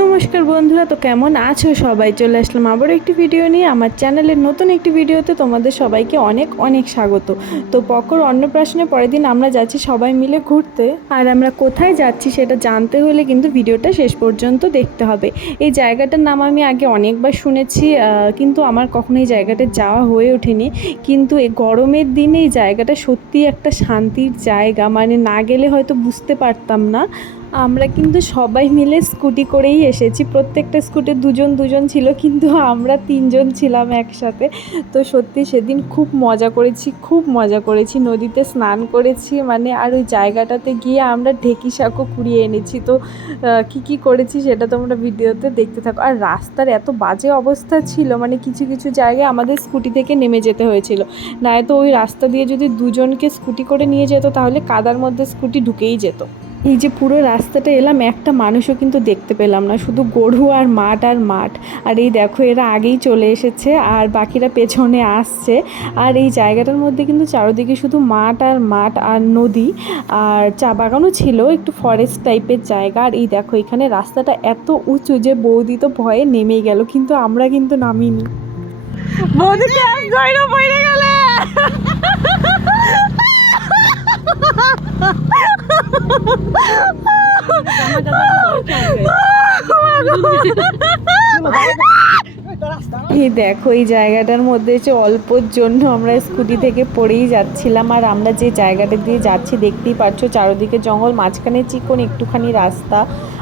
নমস্কার বন্ধুরা, তো কেমন আছো সবাই? চলে আসলাম আবারও একটি ভিডিও নিয়ে। আমার চ্যানেলের নতুন একটি ভিডিওতে তোমাদের সবাইকে অনেক অনেক স্বাগত। তো পকর অন্নপ্রাশনের পরের দিন আমরা যাচ্ছি সবাই মিলে ঘুরতে। আর আমরা কোথায় যাচ্ছি সেটা জানতে হলে কিন্তু ভিডিওটা শেষ পর্যন্ত দেখতে হবে। এই জায়গাটার নাম আমি আগে অনেকবার শুনেছি, কিন্তু আমার কখনো এই জায়গাটা যাওয়া হয়ে ওঠেনি। কিন্তু এই গরমের দিনে এই জায়গাটা সত্যি একটা শান্তির জায়গা, মানে না গেলে হয়তো বুঝতে পারতাম না। আমরা কিন্তু সবাই মিলে স্কুটি করেই এসেছি। প্রত্যেকটা স্কুটি দুজন দুজন ছিল, কিন্তু আমরা তিনজন ছিলাম একসাথে। তো সত্যি সেদিন খুব মজা করেছি, নদীতে স্নান করেছি, মানে আর ওই জায়গাটাতে গিয়ে আমরা ঢেঁকি শাকও কুড়িয়ে এনেছি। তো কি করেছি সেটা তোমরা ভিডিওতে দেখতে থাকো। আর রাস্তার এত বাজে অবস্থা ছিল, মানে কিছু কিছু জায়গায় আমাদের স্কুটি থেকে নেমে যেতে হয়েছিল, নয়তো ওই রাস্তা দিয়ে যদি দুজনকে স্কুটি করে নিয়ে যেত তাহলে কাদার মধ্যে স্কুটি ঢুকেই যেত। এই যে পুরো রাস্তাটা এলাম, একটা মানুষও কিন্তু দেখতে পেলাম না, শুধু গরু আর মাঠ। আর এই দেখো এরা আগেই চলে এসেছে আর বাকিরা পেছনে আসছে। আর এই জায়গাটার মধ্যে কিন্তু চারিদিকে শুধু মাঠ আর নদী, আর চা বাগানও ছিল, একটু ফরেস্ট টাইপের জায়গা। আর এই দেখো এখানে রাস্তাটা এত উঁচু যে বৌদি তো ভয়ে নেমেই গেল, কিন্তু আমরা কিন্তু নামিনি। বৌদি পড়ে গেলে এই দেখো এই জায়গাটার মধ্যে হচ্ছে অল্পর জন্য আমরা স্কুটি থেকে পড়েই যাচ্ছিলাম। আর আমরা যে জায়গাটা দিয়ে যাচ্ছি দেখতেই পাচ্ছো, চারিদিকে জঙ্গল, মাঝখানে চিকন একটুখানি রাস্তা।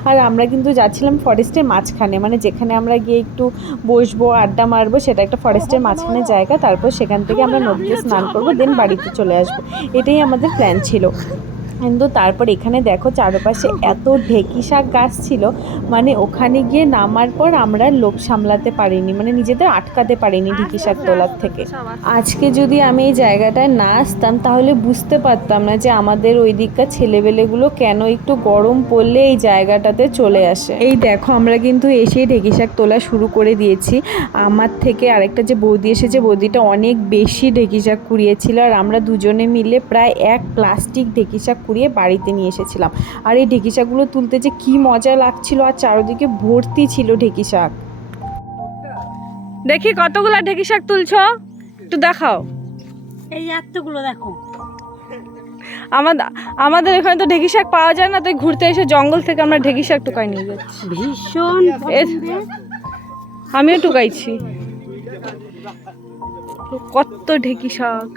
আর আমরা কিন্তু যাচ্ছিলাম ফরেস্টের মাঝখানে, মানে যেখানে আমরা গিয়ে একটু বসবো, আড্ডা মারবো, সেটা একটা ফরেস্টের মাঝখানে জায়গা। তারপর সেখান থেকে আমরা নদীতে স্নান করবো, দেন বাড়িতে চলে আসবো, এটাই আমাদের প্ল্যান ছিল। কিন্তু তারপর এখানে দেখো চারপাশে এত ঢেঁকি শাক গাছ ছিল, মানে ওখানে গিয়ে নামার পর আমরা লোক সামলাতে পারিনি, মানে নিজেদের আটকাতে পারিনি ঢেঁকি শাক তোলার থেকে। আজকে যদি আমি এই জায়গাটায় না আসতাম তাহলে বুঝতে পারতাম না যে আমাদের ওই দিককার ছেলেবেলেগুলো কেন একটু গরম পড়লে এই জায়গাটাতে চলে আসে। এই দেখো আমরা কিন্তু এসেই ঢেঁকি শাক তোলা শুরু করে দিয়েছি। আমার থেকে আরেকটা যে বৌদি এসেছে, বৌদিটা অনেক বেশি ঢেঁকি শাক কুড়িয়েছিল, আর আমরা দুজনে মিলে প্রায় 1 প্লাস্টিক ঢেঁকি শাক কুড়িয়ে বাড়িতে নিয়ে এসেছিলাম। আর এই ঢেঁকি শাকগুলো তুলতে যে কি মজা লাগছিল, আর চারিদিকে ভর্তি ছিল ঢেঁকি শাক। দেখি কতগুলো ঢেঁকি শাক তুলছো, একটু দেখাও। এই এতগুলো দেখো। আমাদের এখানে তো ঢেঁকি শাক পাওয়া যায় না, তাই ঘুরতে এসে জঙ্গল থেকে আমরা ঢেঁকি শাক টুকাই নিয়ে যাচ্ছি। ভীষণ আমিও টুকাইছি। কত ঢেঁকি শাক,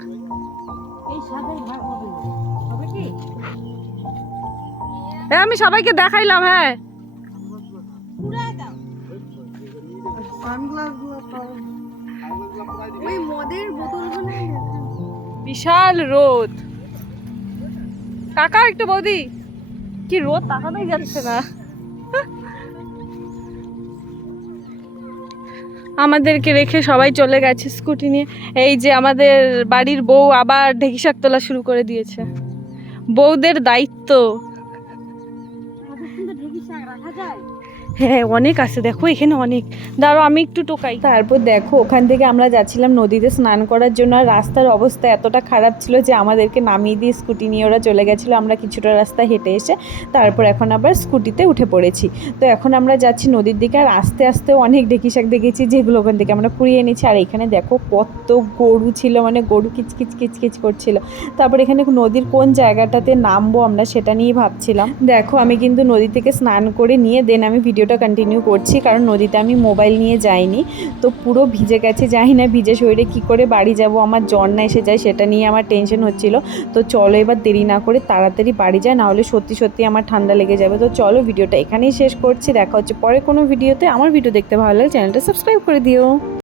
এই শাকের ভাগ হবে না, হবে কি? আমি সবাইকে দেখাইলাম। হ্যাঁ পুরাই দাও। ওই মদের বোতলগুলো বিশাল রোদ। কাকা একটু বৌদি, কি রোদ, তাকানোই যাচ্ছে না। আমাদেরকে রেখে সবাই চলে গেছে স্কুটি নিয়ে। এই যে আমাদের বাড়ির বউ আবার ঢেঁকি শাক তোলা শুরু করে দিয়েছে। বউদের দায়িত্ব। ঢেঁকি শাক রাখা যায়? হ্যাঁ অনেক আছে, দেখো এখানে অনেক। দাঁড়াও আমি একটু টোকাই। তারপর দেখো ওখান থেকে আমরা যাচ্ছিলাম নদীতে স্নান করার জন্য, আর রাস্তার অবস্থা এতটা খারাপ ছিল যে আমাদেরকে নামিয়ে দিয়ে স্কুটি নিয়ে ওরা চলে গেছিলো। আমরা কিছুটা রাস্তা হেঁটে এসে তারপর এখন আবার স্কুটিতে উঠে পড়েছি। তো এখন আমরা যাচ্ছি নদীর দিকে, আর আস্তে আস্তে অনেক ঢেঁকি শাক দেখেছি যেগুলো ওখান থেকে আমরা কুড়িয়ে এনেছি। আর এখানে দেখো কত গরু ছিল, মানে গরু কিচকিচ করছিল। তারপর এখানে নদীর কোন জায়গাটাতে নামবো আমরা সেটা নিয়ে ভাবছিলাম। দেখো আমি কিন্তু নদী থেকে স্নান করে নিয়ে দেন আমি ভিডিওটা কন্টিনিউ করছি, কারণ নদীতে আমি মোবাইল নিয়ে যাইনি। তো পুরো ভিজে গেছে, জানি না ভিজে শরীরে কি করে বাড়ি যাব, আমার জ্বর না এসে যায় সেটা নিয়ে আমার টেনশন হচ্ছিল। তো চলো এবার দেরি না করে তাড়াতাড়ি বাড়ি যায়, নাহলে সত্যি আমার ঠান্ডা লেগে যাবে। তো চলো ভিডিওটা এখানেই শেষ করছি, দেখা হচ্ছে পরে কোনো ভিডিওতে। আমার ভিডিও দেখতে ভালো লাগে চ্যানেলটা সাবস্ক্রাইব করে দিও।